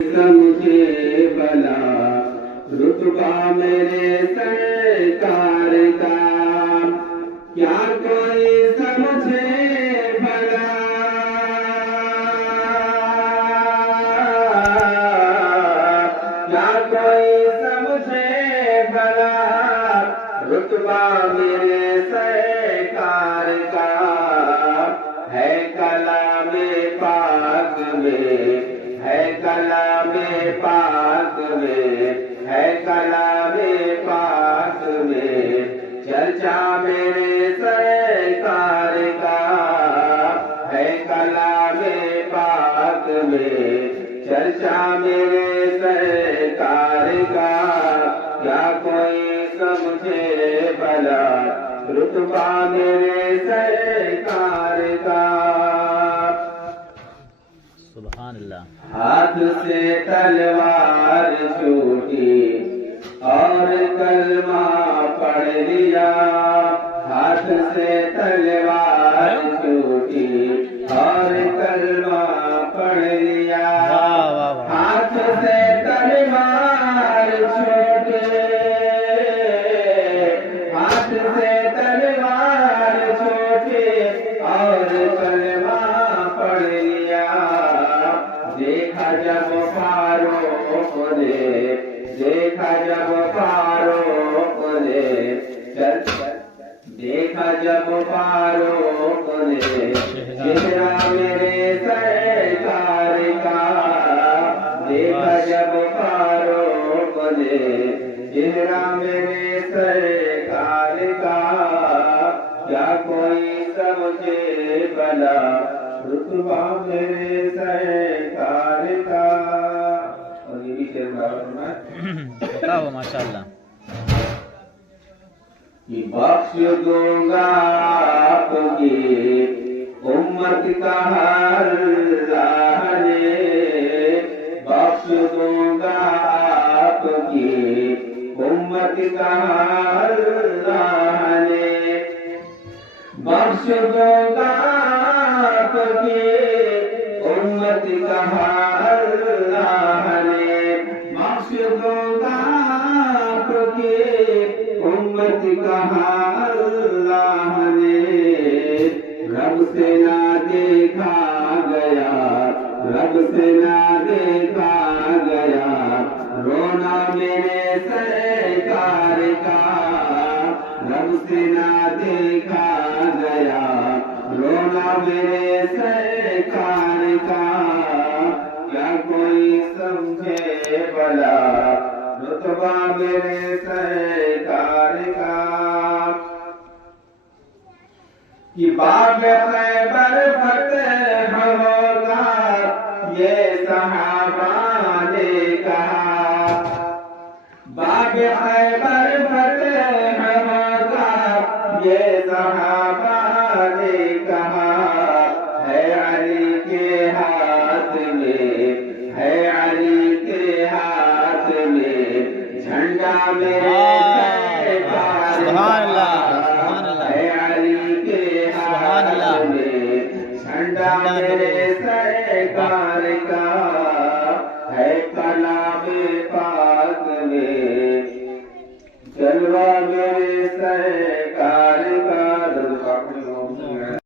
समझे भला रुतबा मेरे सरकार का, क्या कोई समझे भला, क्या कोई समझे भला रुतबा मेरे सरकार का। है कलामे पाक में, है कलामे पाक में, है कलामे पाक में चर्चा मेरे सरकार का। है कलामे पाक में चर्चा मेरे सरकार का, क्या कोई समझे भला रुतबा मेरे सरकार का। सुभान अल्लाह। हाथ से तलवार छूटी और कलमा पढ़ लिया, हाथ से तलवार छूटी और कलमा पढ़ लिया। हाथ से तलवार छूटी, हाथ से तलवार छूटी और कलमा पढ़ लिया। देखा जब फारूक ने, देखा जब फारूक ने, देखा जब फारूक ने चेहरा मेरे सरकार का। देखा जब फारूक ने चेहरा मेरे सरकार का, क्या कोई समझे भला रुतबा मेरे सरकार का। और ये भी शेर बताओ माशाअल्लाह। कि बख्श दूंगा आपकी उम्मत का हर राहने, बख्श दूंगा आपकी उम्मत का हर राहने, बख्श दूंगा आपकी उम्मत का हर राहने, बख्श दूंगा आपकी उम्मत का हर राहने। रब से ना देखा गया, रब से ना देखा गया रोना मेरे सरकार का। रब से ना देखा गया रोना मेरे सरकार का, क्या कोई समझे भला रुतबा मेरे सरकार का। कि बाग खैबर फतेह होगा ये सहाबा ने कहा, बाग खैबर फतेह होगा ये सहाबा ने कहा। है अली के हाथ में, है अली के हाथ में झंडा मेरे सुभान अल्लाह। है अली के हाथ में झंडा मेरे सरकार का,